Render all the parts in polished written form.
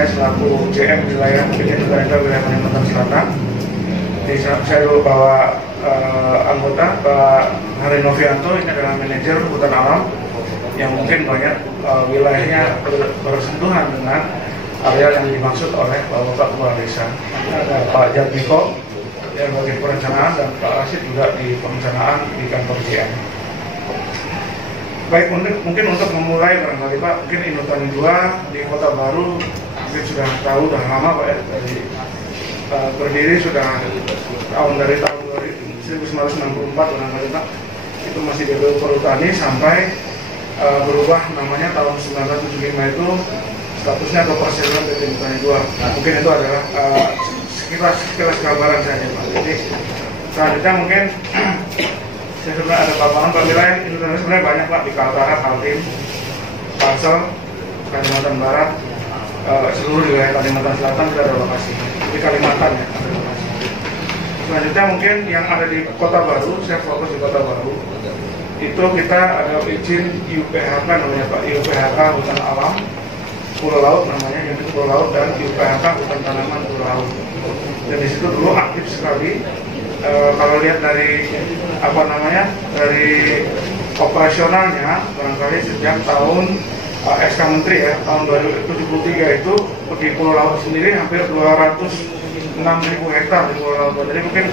saya selaku JM wilayah wilayah Kalimantan Selatan. Jadi saya dulu bawa anggota Pak Hari Novianto, ini adalah manajer hutan alam yang mungkin banyak wilayahnya bersentuhan dengan area yang dimaksud oleh Bapak Kepala Desa. Ada Pak Jadmiko yang bagian perencanaan dan Pak Rashid juga di perencanaan di kantor JM. Baik, mungkin untuk memulai barangkali Pak, mungkin Inutani 2 di Kota Baru mungkin sudah tahu, sudah lama Pak ya, dari berdiri sudah dari tahun 1964 barangkali Pak, itu masih DPU Perhutani sampai berubah namanya tahun 1975 itu statusnya ke Perseroan PT Inutani 2. Nah, mungkin itu adalah sekilas gambaran saja Pak. Jadi selanjutnya mungkin saya sudah ada paparan Pak wilayah Indonesia sebenarnya banyak Pak, di Kaltara, Kaltim, Parsel, Kalimantan Barat, seluruh wilayah Kalimantan Selatan sudah ada lokasi. Di Kalimantan ya ada lokasi. Selanjutnya mungkin yang ada di Kota Baru, saya fokus di Kota Baru. Itu kita ada izin IUPHK namanya Pak, IUPHK Hutan Alam Pulau Laut namanya, yang itu Pulau Laut, dan IUPHK Hutan Tanaman Pulau Laut. Dan di situ dulu aktif sekali. Kalau lihat dari dari operasionalnya barangkali sejak tahun SK Menteri ya, tahun 2073 itu di Pulau Laut sendiri hampir 206.000 hektar di Pulau Laut. Jadi mungkin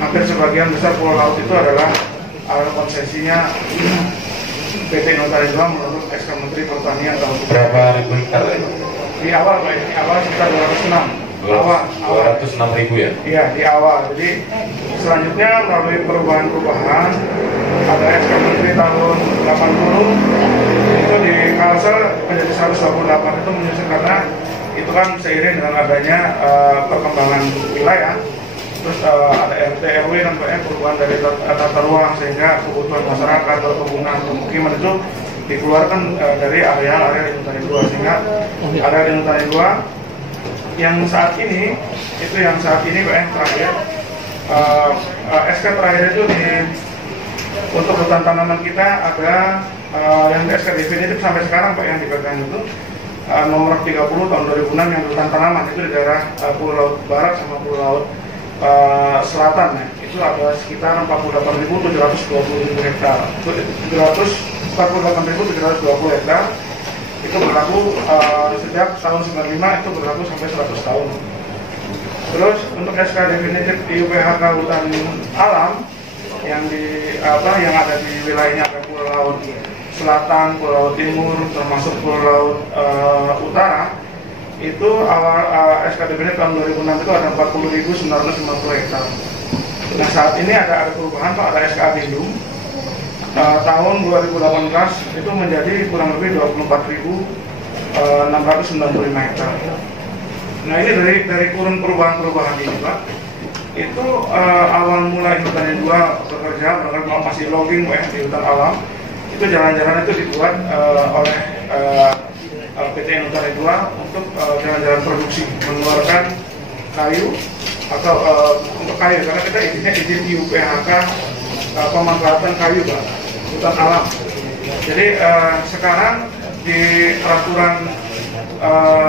hampir sebagian besar Pulau Laut itu adalah konsesinya PT Inutani 2 menurut SK Menteri Pertanian tahun berapa ribu hektar? Di awal Pak, di awal sekitar 206. 206.000 ya? Iya, di awal. Jadi selanjutnya melalui perubahan-perubahan, ada SK Menteri tahun 80 itu di Kalsel menjadi 128 itu menyusun, karena itu kan seiring dengan adanya perkembangan wilayah, terus ada RT RW dan perubahan dari tata ruang, sehingga kebutuhan masyarakat, perkebunan, pemukiman itu dikeluarkan dari area Inutani 2, sehingga area Inutani 2 yang saat ini Pak yang terakhir SK terakhir itu untuk hutan tanaman kita ada yang SK definitif sampai sekarang Pak yang dipegang itu nomor 30 tahun 2006 yang hutan tanaman itu di daerah Pulau Laut Barat sama Pulau Laut Selatan ya, itu ada sekitar 48.720 hektar, 48.720 hektar. Itu berlaku sejak tahun 95, itu berlaku sampai 100 tahun. Terus untuk SK definitif IUPHK Hutan Alam yang yang ada di wilayahnya ada Pulau Laut Selatan, Pulau Laut Timur, termasuk Pulau Laut Utara, itu awal SK definitif tahun 2006 itu ada 40.950 hektar. Nah saat ini ada perubahan Pak, ada SK Lindung. Tahun 2018 itu menjadi kurang lebih 24.695 hektar. Nah ini dari kurun perubahan ini Pak, itu awal mulai Inutani 2 bekerja, bahkan masih logging di hutan alam, itu jalan-jalan itu dibuat oleh PT Inutani 2 untuk jalan-jalan produksi, mengeluarkan kayu atau untuk kayu, karena kita izin IUPHK pemanfaatan kayu Pak, hutan alam. Jadi sekarang di peraturan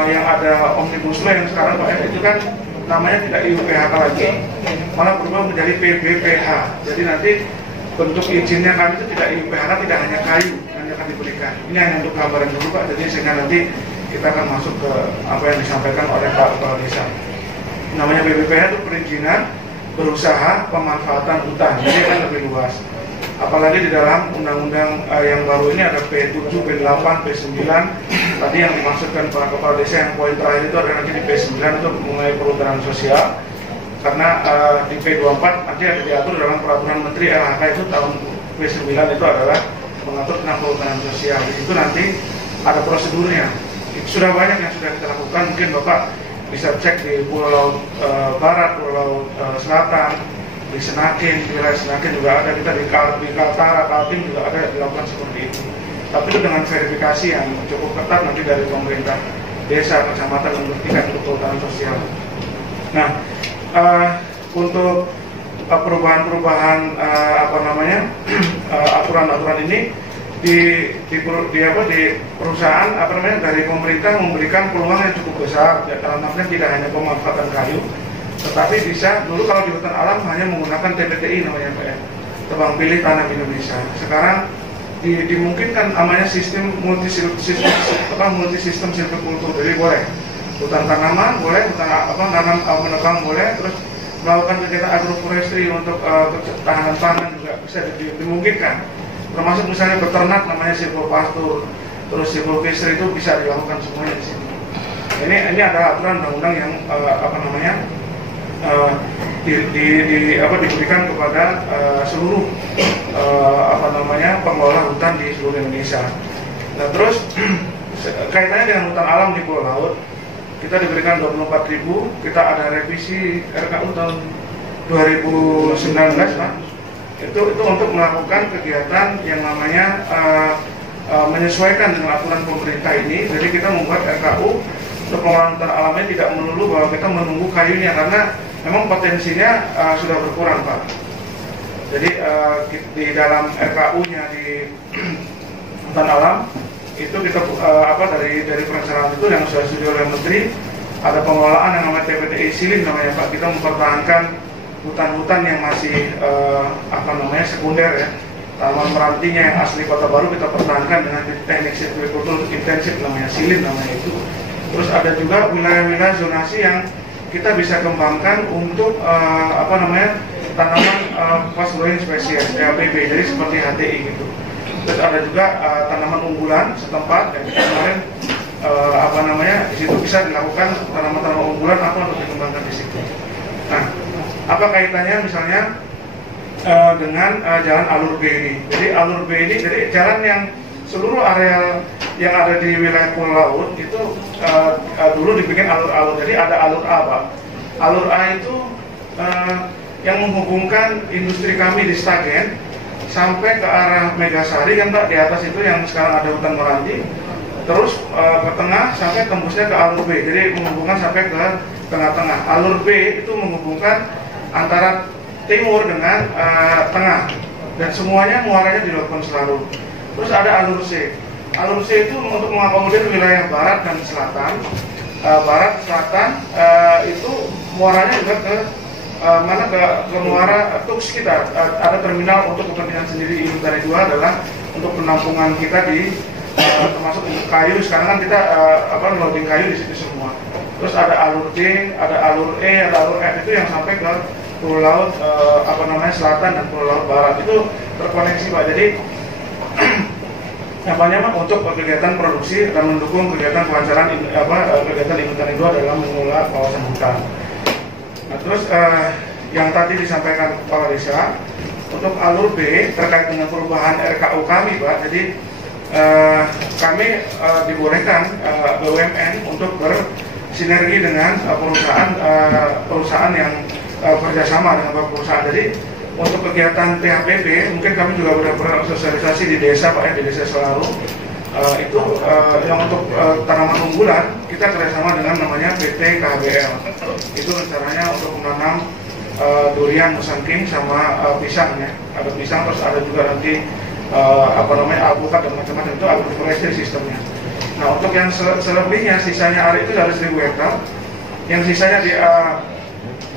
yang ada Omnibus Law yang sekarang Pak itu kan namanya tidak IUPHK lagi, malah berubah menjadi PBPH. Jadi nanti bentuk izinnya kami itu tidak IUPHK, tidak hanya kayu yang akan diberikan. Ini hanya untuk gambaran dulu Pak, jadi sehingga nanti kita akan masuk ke apa yang disampaikan oleh Pak Kepala Desa. Namanya PBPH itu perizinan berusaha pemanfaatan hutan, jadi kan lebih luas. Apalagi di dalam undang-undang yang baru ini ada P7, P8, P9. Tadi yang dimaksudkan Pak Kepala Desa yang poin terakhir itu adalah nanti di P9 itu mengenai perhutanan sosial. Karena di P24 nanti ada diatur dalam peraturan Menteri LHK itu tahun P9 itu adalah mengatur tentang perhutanan sosial. Di situ nanti ada prosedurnya. Sudah banyak yang sudah kita lakukan, mungkin Bapak bisa cek di Pulau Laut Barat, Pulau Laut Selatan, di Senakin, di wilayah Senakin juga ada, kita di Kaltara, Kaltim juga ada dilakukan seperti itu. Tapi itu dengan verifikasi yang cukup ketat nanti dari pemerintah desa, kecamatan, untuk tingkat untuk perhutanan sosial. Nah, untuk perubahan-perubahan aturan-aturan ini di perusahaan dari pemerintah memberikan peluang yang cukup besar dalam artian tidak hanya pemanfaatan kayu, tetapi bisa dulu kalau di hutan alam hanya menggunakan TPTI namanya Pak ya, tebang pilih tanam Indonesia. Sekarang dimungkinkan namanya sistem multi sistem silvikultur. Jadi boleh hutan tanaman, boleh hutan nanam menebang boleh, terus melakukan kegiatan agroforestry untuk ketahanan pangan juga bisa dimungkinkan. Termasuk misalnya beternak namanya silvopastur, terus silvofishery itu bisa dilakukan semuanya di sini. Ini adalah aturan undang-undang yang diberikan kepada seluruh pengelola hutan di seluruh Indonesia. Nah terus kaitannya dengan hutan alam di Pulau Laut, kita diberikan 24.000, kita ada revisi RKU tahun 2019 Pak. Itu untuk melakukan kegiatan yang namanya menyesuaikan dengan aturan pemerintah ini. Jadi kita membuat RKU untuk pengelolaan hutan alamnya tidak melulu bahwa kita menunggu kayunya, karena memang potensinya sudah berkurang Pak. Jadi di dalam RKU-nya di hutan alam itu kita dari perencanaan itu yang sudah disetujui oleh Menteri, ada pengelolaan yang namanya TPTI silin namanya Pak. Kita mempertahankan hutan-hutan yang masih sekunder ya, tanaman merantinya yang asli Kota Baru kita pertahankan dengan teknik silvikultur intensif namanya silin namanya itu. Terus ada juga wilayah-wilayah zonasi yang kita bisa kembangkan untuk tanaman fast growing spesies PAPB, jadi seperti HTI gitu. Terus ada juga tanaman unggulan setempat yang kemarin di situ bisa dilakukan tanaman-tanaman unggulan untuk dikembangkan di situ. Nah, apa kaitannya misalnya dengan jalan alur B ini? Jadi alur B ini, jadi jalan yang seluruh areal yang ada di wilayah Pulau Laut itu dulu dibikin alur-alur. Jadi ada alur A Pak. Alur A itu yang menghubungkan industri kami di Stagen sampai ke arah Megasari kan Pak, di atas itu yang sekarang ada hutan meranti. Terus ke tengah sampai tembusnya ke alur B, jadi menghubungkan sampai ke tengah-tengah. Alur B itu menghubungkan antara timur dengan tengah, dan semuanya muaranya di Laut Selaru. Terus ada alur C. Alur C itu untuk mengakomodir wilayah barat dan selatan. Barat, selatan itu muaranya juga ke muara Tux kita. Ada terminal untuk kepentingan sendiri. Dari dua adalah untuk penampungan kita di termasuk untuk kayu. Sekarang kan kita loading kayu di situ semua. Terus ada alur D, ada alur E, ada alur F itu yang sampai ke Pulau Laut selatan dan Pulau Laut barat itu terkoneksi Pak. Jadi untuk kegiatan produksi dan mendukung kegiatan kelancaran kegiatan Indonesia itu dalam mengelola kawasan hutan. Nah terus yang tadi disampaikan Kepala Desa untuk alur B terkait dengan perubahan RKU kami Pak. Jadi kami dibolehkan BUMN untuk bersinergi dengan perusahaan yang kerjasama dengan perusahaan. Jadi untuk kegiatan THPB mungkin kami juga sudah bersosialisasi di desa Pak ya, di Desa Selaru. Itu yang untuk tanaman unggulan kita kerjasama dengan namanya PT KHBL. Itu rencananya untuk menanam durian Musangking sama pisang ya. Ada pisang, terus ada juga nanti alpukat dan macam-macam. Itu agroforestry sistemnya. Nah untuk yang selebihnya sisanya area itu ada 1.000 hektar. Yang sisanya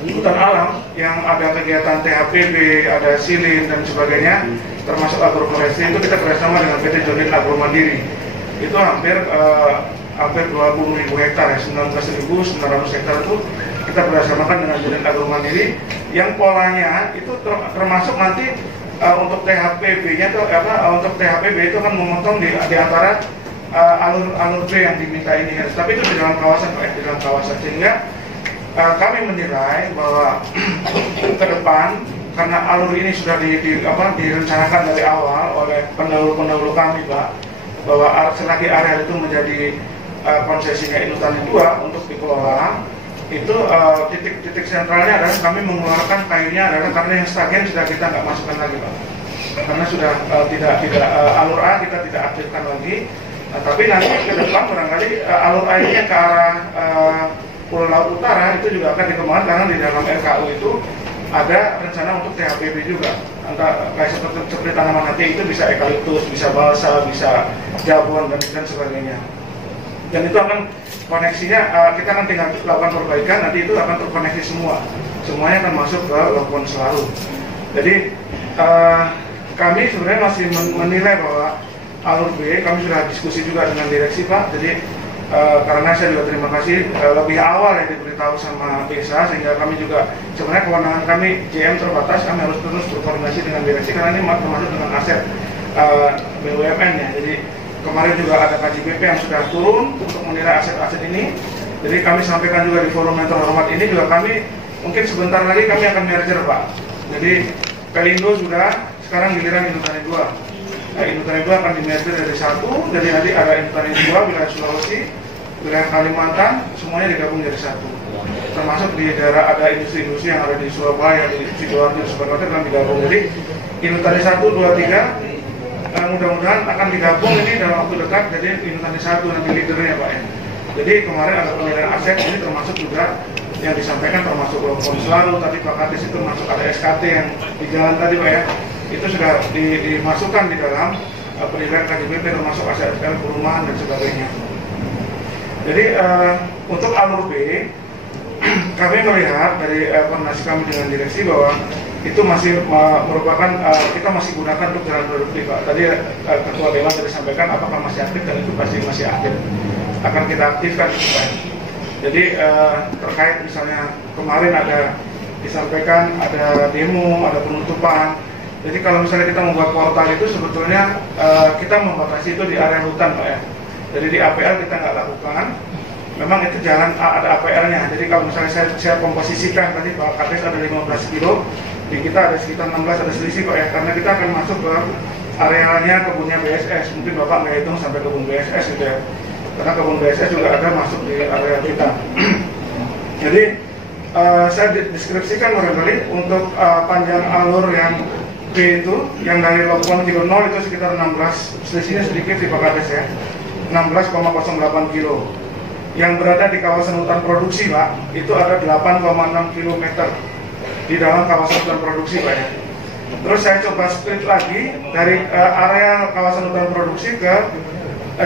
di hutan alam yang ada kegiatan THPB, ada silin dan sebagainya, termasuk agroforestry, itu kita kerjasama dengan PT Jodin Agro Mandiri. Itu hampir 20.000 hektar ya, 19.900 hektar itu kita kerjasamakan dengan Jodin Agro Mandiri. Yang polanya itu termasuk nanti untuk THPB-nya itu untuk THPB itu kan memotong di antara alur B yang diminta ini, tapi itu di dalam kawasan Pak, di dalam kawasan, sehingga kami menilai bahwa ke depan karena alur ini sudah direncanakan dari awal oleh pendahulu kami Pak, bahwa selagi area itu menjadi konsesinya Inutani 2 untuk dikelola, itu titik sentralnya adalah kami mengeluarkan kayunya adalah karena yang Stagen sudah kita nggak masukkan lagi Pak, karena sudah tidak alur A kita tidak aktifkan lagi. Nah, tapi nanti ke depan barangkali alur A nya ke arah Pulau Laut Utara itu juga akan dikembangkan, karena di dalam RKU itu ada rencana untuk THPB juga, kayak seperti tanaman hati itu bisa eukaliptus, bisa balsa, bisa jabon dan sebagainya. Dan itu akan koneksinya, kita akan tinggal lakukan perbaikan, nanti itu akan terkoneksi semuanya akan masuk ke Lokon Selaru. Jadi kami sebenarnya masih menilai bahwa alur B, kami sudah diskusi juga dengan direksi Pak, jadi karena saya juga terima kasih lebih awal yang diberitahu sama desa, sehingga kami juga sebenarnya kewenangan kami JM terbatas, kami harus terus berkoordinasi dengan direksi karena ini termasuk dengan aset BUMN ya. Jadi kemarin juga ada KJBP yang sudah turun untuk menilai aset-aset ini. Jadi kami sampaikan juga di forum yang terhormat ini juga kami mungkin sebentar lagi kami akan merger Pak. Jadi Pelindo sudah, sekarang giliran Indotani 2. Indotani 2 akan dimerger dari satu, jadi nanti ada Indotani 2 wilayah Sulawesi, wilayah Kalimantan, semuanya digabung jadi satu. Termasuk di daerah ada industri-industri yang ada di Surabaya, di Sidoarjo, sebagainya akan digabung. Jadi Indotani 1, 2, 3 mudah-mudahan akan digabung ini dalam waktu dekat, jadi Indotani 1 nanti leadernya Pak ya. Jadi kemarin ada penilaian aset, ini termasuk juga yang disampaikan termasuk Lokon Selaru, tadi Pak Kadis itu masuk ada SKT yang di jalan tadi Pak ya, itu sudah dimasukkan di dalam penilaian KJBP termasuk aset perumahan dan sebagainya. Jadi untuk alur B, kami melihat dari koordinasi kami dengan direksi bahwa itu masih merupakan kita masih gunakan untuk jalan produktif Pak. Tadi Ketua Dewan tadi sampaikan apakah masih aktif, dan itu pasti masih aktif, akan kita aktifkan itu Pak. Jadi terkait misalnya kemarin ada disampaikan ada demo, ada penutupan. Jadi kalau misalnya kita membuat portal itu sebetulnya kita membatasi itu di area hutan Pak ya. Jadi di APL kita nggak lakukan. Memang itu jalan ada APL-nya. Jadi kalau misalnya saya komposisikan tadi Pak Kades ada 15 kilo, di kita ada sekitar 16, ada selisih Pak ya. Karena kita akan masuk ke arealnya kebunnya BSS. Mungkin Bapak nggak hitung sampai kebun BSS gitu ya. Karena kebun BSS juga ada masuk di area kita. Jadi saya deskripsikan barangkali untuk panjang alur yang B itu, yang dari Lokon kilo 0 itu sekitar 16, selisihnya sedikit di Pak Kades ya, 16,08 kilo. Yang berada di kawasan hutan produksi Pak, itu ada 8,6 km di dalam kawasan hutan produksi Pak ya. Terus saya coba split lagi dari area kawasan hutan produksi ke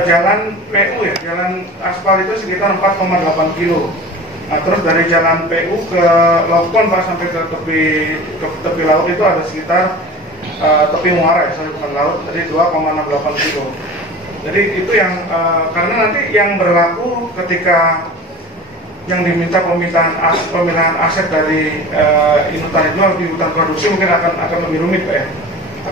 jalan PU ya, jalan aspal itu sekitar 4,8 kilo. Nah, terus dari jalan PU ke Lokon Pak sampai ke tepi laut itu ada sekitar tepi muara ya, bukan laut, jadi 2,68 kilo. Jadi itu yang karena nanti yang berlaku ketika yang diminta pemilahan aset dari Indotani jual di hutan produksi mungkin akan lebih rumit Pak ya,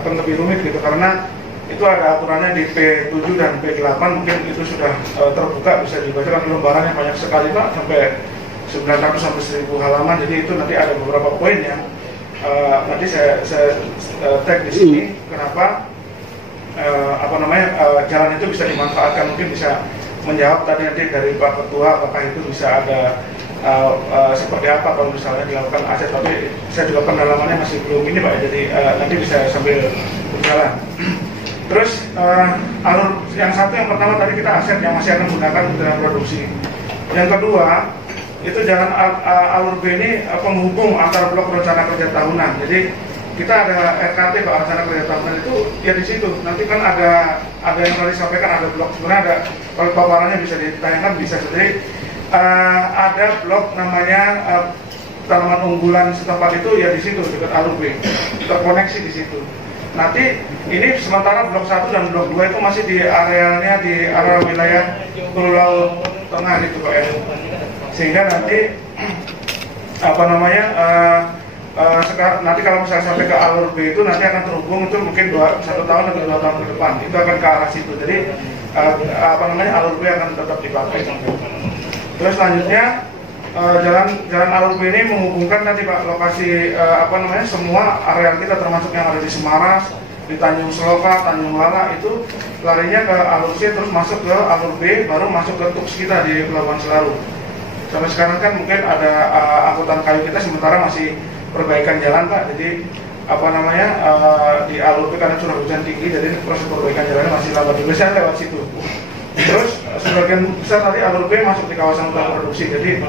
akan lebih rumit gitu karena itu ada aturannya di P7 dan P8 mungkin itu sudah terbuka, bisa dibaca kan lembarannya banyak sekali Pak, sampai 900 sampai 1000 halaman. Jadi itu nanti ada beberapa poin yang nanti saya tag di sini kenapa jalan itu bisa dimanfaatkan, mungkin bisa menjawab tadi nanti dari Pak Ketua apakah itu bisa ada seperti apa kalau misalnya dilakukan aset, tapi saya juga pendalamannya masih belum ini Pak, jadi nanti bisa sambil berjalan. Terus alur yang satu, yang pertama tadi kita aset yang masih akan menggunakan dalam produksi. Yang kedua itu jalan alur B ini penghubung antara blok rencana kerja tahunan. Jadi kita ada RKT Pak, rencana kerja tahunan itu ya di situ. Nanti kan ada yang tadi sampaikan ada blok, sebenarnya ada, kalau paparannya bisa ditayangkan bisa sendiri. Ada blok namanya tanaman unggulan setempat itu ya di situ dekat alur B, terkoneksi di situ. Nanti ini sementara blok 1 dan blok 2 itu masih di arealnya di area wilayah Pulau Tengah gitu Pak ya. Sehingga nanti sekarang nanti kalau misalnya sampai ke alur B itu nanti akan terhubung itu mungkin 1 tahun atau 2 tahun ke depan itu akan ke arah situ. Jadi alur B akan tetap dipakai. Terus selanjutnya jalan alur B ini menghubungkan tadi Pak lokasi semua areal kita termasuk yang ada di Semaras, di Tanjung Seloka, Tanjung Lala itu larinya ke alur C terus masuk ke alur B baru masuk ke TUKS kita di Pelabuhan Selaru. Sampai sekarang kan mungkin ada angkutan kayu kita sementara masih perbaikan jalan Pak, jadi di alur B karena curah hujan tinggi jadi proses perbaikan jalannya masih lambat juga, saya lewat situ. Terus sebagian besar tadi alur B masuk di kawasan hutan produksi, jadi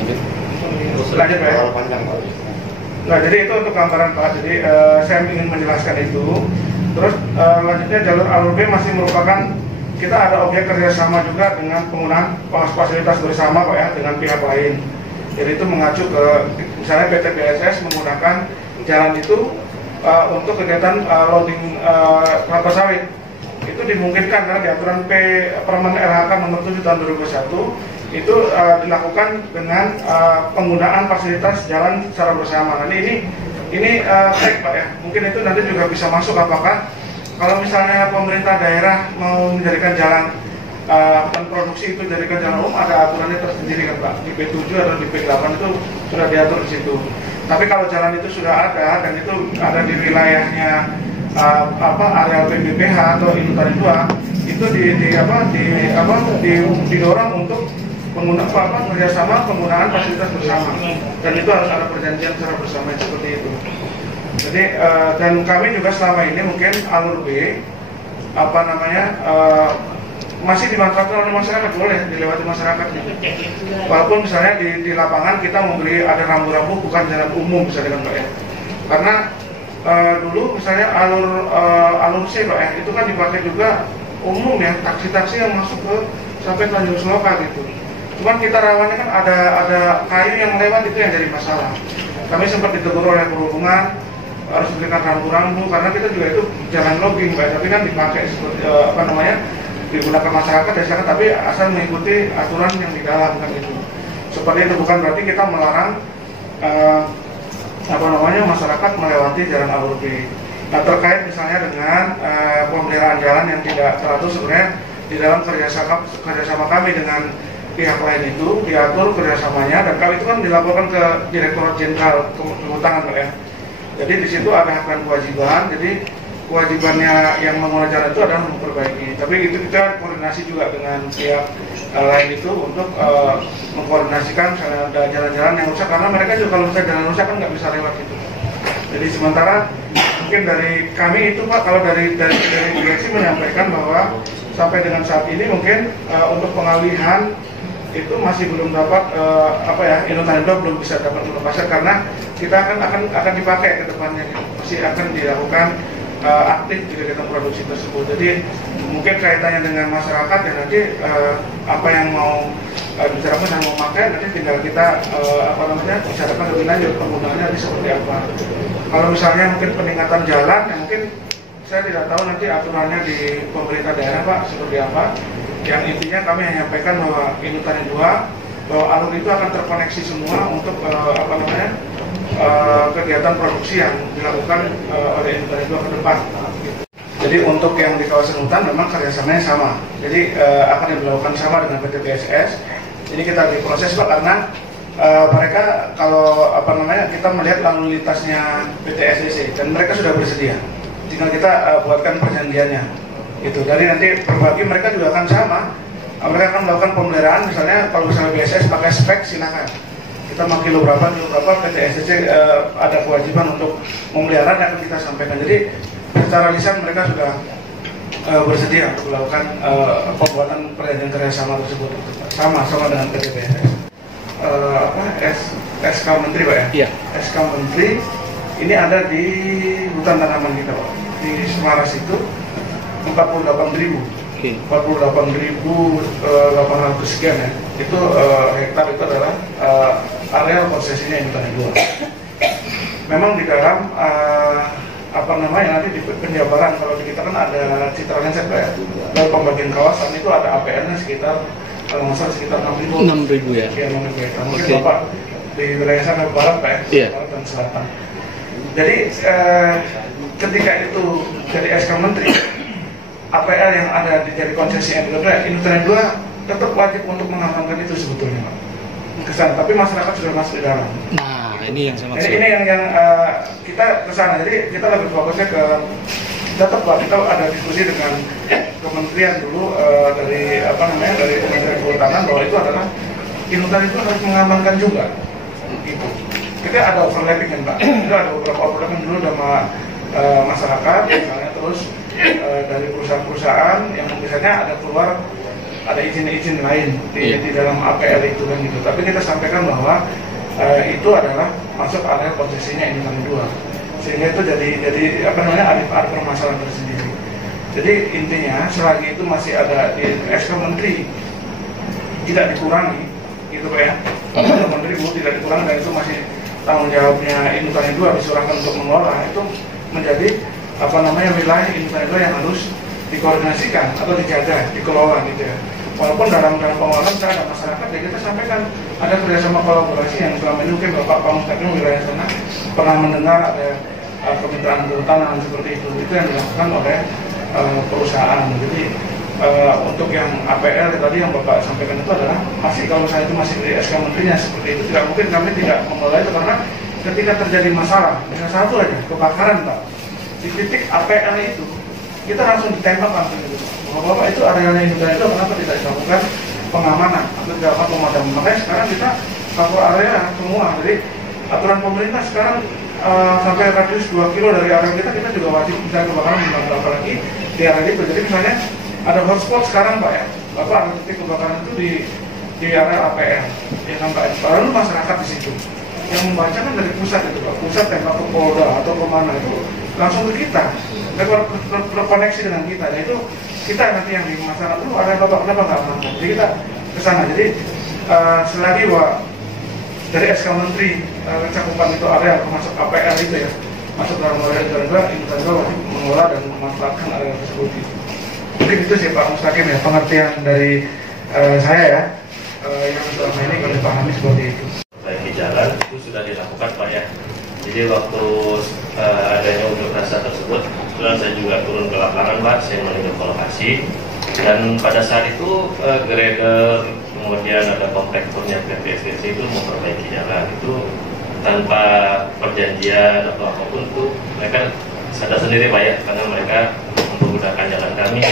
Lanjut Pak. Nah, jadi itu untuk gambaran Pak. Jadi saya ingin menjelaskan itu. Terus lanjutnya jalur alur B masih merupakan kita ada objek kerjasama juga dengan penggunaan fasilitas bersama Pak ya dengan pihak lain. Jadi itu mengacu ke misalnya PT BSS menggunakan jalan itu untuk kegiatan loading kelapa sawit. Itu dimungkinkan karena di aturan Permen LHK nomor 7 tahun 2021 itu dilakukan dengan penggunaan fasilitas jalan secara bersama. Nah ini baik Pak ya. Mungkin itu nanti juga bisa masuk apakah kalau misalnya pemerintah daerah mau menjadikan jalan dan produksi itu jadikan jalan umum ada aturannya tersendiri kan Pak. Di P7 atau di P8 itu sudah diatur di situ. Tapi kalau jalan itu sudah ada dan itu ada di wilayahnya area PBPH atau Inutari 2 itu didorong untuk kerjasama penggunaan fasilitas bersama dan itu harus ada perjanjian secara bersama seperti itu. Jadi dan kami juga selama ini mungkin alur B masih dimanfaatkan oleh masyarakat, boleh dilewati masyarakat gitu. Walaupun misalnya di lapangan kita memberi ada rambu-rambu bukan jalan umum misalnya kan Pak ya. Karena dulu misalnya alur C Pak ya, itu kan dipakai juga umum ya, taksi-taksi yang masuk ke sampai Tanjung Seloka gitu. Cuman kita rawannya kan ada kayu yang lewat itu yang jadi masalah. Kami sempat ditegur oleh perhubungan harus diberikan rambu-rambu karena kita juga itu jalan logging Pak, tapi kan dipakai seperti digunakan masyarakat ya, tapi asal mengikuti aturan yang di dalam kan itu. Seperti itu bukan berarti kita melarang masyarakat melewati jalan alur B. Nah terkait misalnya dengan pemeliharaan jalan yang tidak teratur sebenarnya di dalam kerjasama kami dengan pihak lain itu diatur kerjasamanya dan kami itu kan dilaporkan ke Direktorat Jenderal Kehutanan Pak ya. Jadi di situ ada hak dan kewajiban. Jadi kewajibannya yang mengelola jalan itu adalah memperbaiki. Tapi itu kita koordinasi juga dengan pihak lain itu untuk mengkoordinasikan misalnya ada jalan-jalan yang rusak karena mereka juga kalau misalnya jalan rusak kan nggak bisa lewat gitu. Jadi sementara mungkin dari kami itu Pak, kalau dari direksi menyampaikan bahwa sampai dengan saat ini mungkin untuk pengalihan itu masih belum dapat Inutari 2 belum bisa dapat melepaskan karena kita akan dipakai ke depannya gitu. Masih akan dilakukan aktif di kegiatan produksi tersebut. Jadi mungkin kaitannya dengan masyarakat dan nanti apa yang mau bicarakan dan mau pakai nanti tinggal kita bicarakan lebih lanjut penggunaannya nanti seperti apa. Kalau misalnya mungkin peningkatan jalan, ya mungkin saya tidak tahu nanti aturannya di pemerintah daerah Pak seperti apa. Yang intinya kami hanya menyampaikan bahwa Inutari 2 bahwa alur itu akan terkoneksi semua untuk kegiatan produksi yang dilakukan oleh Inutari 2 ke depan. Jadi untuk yang di kawasan hutan memang kerjasamanya sama. Jadi akan dilakukan sama dengan PT BSS. Ini kita diproses Pak karena mereka kalau kita melihat lalu lintasnya PT SDC dan mereka sudah bersedia. Tinggal kita buatkan perjanjiannya. Gitu. Dari nanti berbagi mereka juga akan sama. Mereka akan melakukan pemeliharaan misalnya kalau misalnya BSS pakai spek silakan. Kita mau kilo berapa PT SDC ada kewajiban untuk memelihara dan akan kita sampaikan. Jadi secara lisan mereka sudah bersedia untuk melakukan pembuatan perjanjian kerjasama tersebut sama dengan PT BSS. SK Menteri Pak ya? Iya. SK Menteri ini ada di hutan tanaman kita Pak. Di Semaras itu 48.000. Okay. 48.800 sekian ya. Itu hektar itu adalah area konsesinya Inutari 2. Memang di dalam nanti di penjabaran kalau di kita kan ada citra lenset Pak ya. Dari pembagian kawasan itu ada APR-nya sekitar kalau nggak salah sekitar 6.000 ya. Iya 6.000 hektar. Mungkin okay. Bapak di wilayah sana barat Pak ya, yeah. Barat dan selatan. Jadi ketika itu jadi SK Menteri APL yang ada di dari konsesi Inutari 2 tetap wajib untuk mengamankan itu sebetulnya Pak. Kesana, tapi masyarakat sudah masuk di dalam. Nah, ini yang saya maksud. Ini yang kita kesana. Jadi kita lebih fokusnya ke tetap Pak, kita ada diskusi dengan kementerian dulu dari Kementerian Kehutanan bahwa itu adalah Inutari itu harus mengamankan juga. Gitu. Kita ada overlapping kan Pak. Itu ada beberapa overlapping dulu sama masyarakat misalnya terus dari perusahaan-perusahaan yang misalnya ada keluar ada izin-izin lain di dalam APL itu kan gitu. Tapi kita sampaikan bahwa itu adalah masuk area konsesinya Intan 2, sehingga itu jadi ada permasalahan tersendiri. Jadi intinya selagi itu masih ada di SK Menteri tidak dikurangi, gitu Pak ya. SK Menteri tidak dikurangi dan itu masih tanggung jawabnya Intan 2 diserahkan untuk mengelola, itu menjadi wilayah Intan 2 yang harus dikoordinasikan atau dijaga, dikelola gitu ya. Walaupun dalam pengelolaan terhadap masyarakat ya kita sampaikan ada kerjasama kolaborasi yang selama ini mungkin Bapak Mustaqim wilayah sana pernah mendengar ada permintaan kehutanan seperti itu yang dilakukan oleh perusahaan. Jadi untuk yang APL tadi yang Bapak sampaikan itu adalah masih, kalau saya itu masih di SK Menterinya seperti itu, tidak mungkin kami tidak mengelola itu karena ketika terjadi masalah, dengan satu aja kebakaran Pak di titik APL itu kita langsung ditembak langsung gitu. Bapak itu arealnya Intan itu kenapa tidak dilakukan pengamanan atau dilakukan pemadaman? Makanya sekarang kita cover area semua. Jadi aturan pemerintah sekarang sampai radius 2 kilo dari area kita juga wajib misalnya kebakaran menambah, apalagi di area itu. Jadi misalnya ada hotspot sekarang Pak ya, Bapak ada titik kebakaran itu di area APL, ya kan Pak. Lalu masyarakat di situ yang membaca kan dari pusat itu Pak, pusat tembak ke Polda atau kemana itu langsung ke kita, terkoneksi dengan kita. Nah, itu kita nanti yang di masyarakat itu ada Bapak kenapa nggak aman? Jadi kita ke sana. Jadi selagi bahwa dari SK Menteri cakupan itu area masuk APL itu ya, masuk dalam area Intan 2 wajib mengelola dan memanfaatkan area tersebut. Jadi itu sih Pak Mustaqim ya, pengertian dari saya ya, yang selama ini kami pahami seperti itu. Baik, jalan itu sudah dilakukan Pak ya. Jadi waktu adanya unjuk rasa tersebut, kebetulan saya juga turun ke lapangan Pak, saya meninjau ke lokasi. Dan pada saat itu grader, kemudian ada kontraktornya PT STC itu memperbaiki jalan itu tanpa perjanjian atau apapun, itu mereka sadar sendiri Pak ya, karena mereka menggunakan jalan kami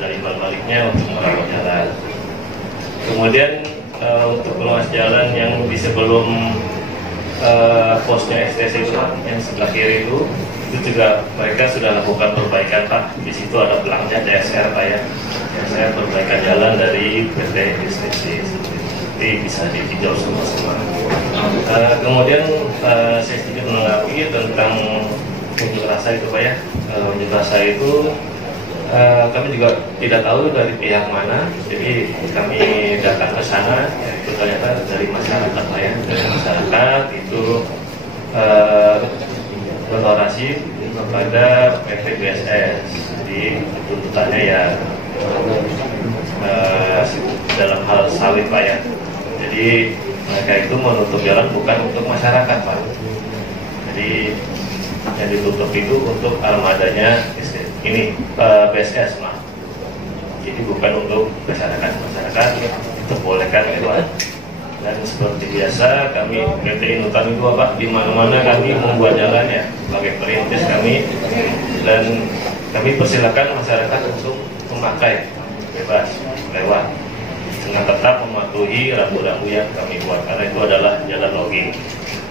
dari baliknya untuk merawat jalan. Kemudian untuk ruas jalan yang di sebelum posnya STC itu yang sebelah kiri itu juga mereka sudah lakukan perbaikan Pak. Di situ ada pelangnya DSR Pak ya, saya perbaikan jalan dari PT STC, jadi bisa ditinjau semua. Kemudian saya sedikit menanggapi tentang unjuk rasa itu Pak ya. Unjuk rasa itu kami juga tidak tahu dari pihak mana, jadi kami datang ke sana, itu ternyata dari masyarakat Pak ya. Dari masyarakat itu berorasi kepada PT BSS, jadi tuntutannya ya dalam hal sawit Pak ya. Jadi mereka itu menutup jalan bukan untuk masyarakat Pak, jadi yang ditutup itu untuk armadanya ini BSS Pak, jadi bukan untuk masyarakat diperbolehkan lewat. Dan seperti biasa kami PT Intan 2 Pak, di mana-mana kami membuat jalan ya sebagai perintis kami, dan kami persilakan masyarakat untuk memakai bebas lewat dengan tetap mematuhi rambu-rambu yang kami buat, karena itu adalah jalan logging.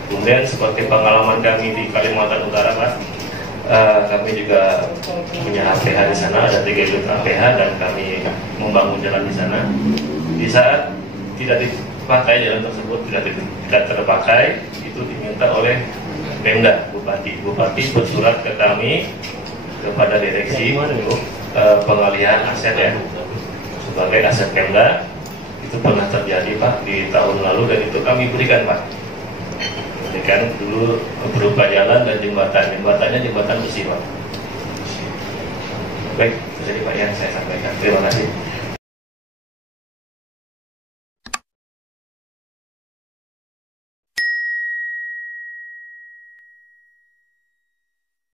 Kemudian seperti pengalaman kami di Kalimantan Utara Pak, kami juga punya APH di sana, ada 3 unit APH dan kami membangun jalan di sana. Di saat tidak dipakai jalan tersebut, tidak terpakai, itu diminta oleh Pemda, Bupati bersurat ke kami, kepada direksi untuk pengalihan aset ya, sebagai aset Pemda. Itu pernah terjadi Pak di tahun lalu dan itu kami berikan Pak. Berikan dulu berupa jalan dan jembatannya jembatan besi Pak. Baik, itu jadi Pak yang saya sampaikan. Terima kasih.